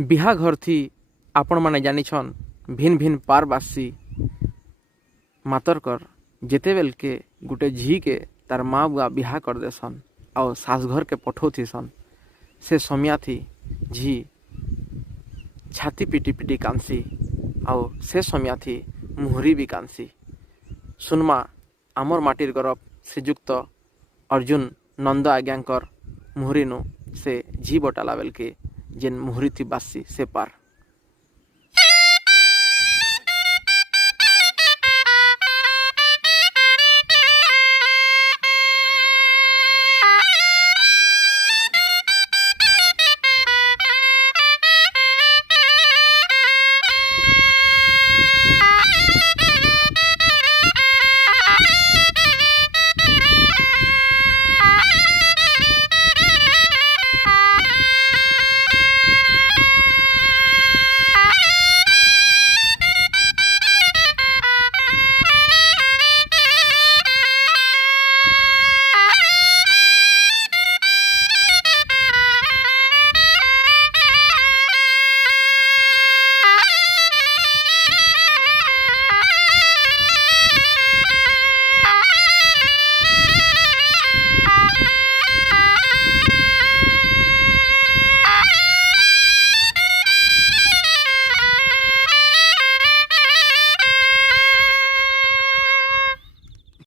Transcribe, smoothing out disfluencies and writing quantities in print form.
बिहा घर थी आपण माने जानिछन भिन्न भिन्न पारबासी मातर कर जेते बेल के गुटे झी के तार माँ बुआ बिहा कर देसन और सास घर के पठौथी सन से समिया थी झी छाती पिटी पिटी कांसी और से समिया थी मुहरी भी कांसी सुनमा आमर माटिर गौरव श्रीजुक्त अर्जुन नंद आज्ञाकर मुहरी नु से झी बटाला बेल के जेन मुहरी थी बासी से पार।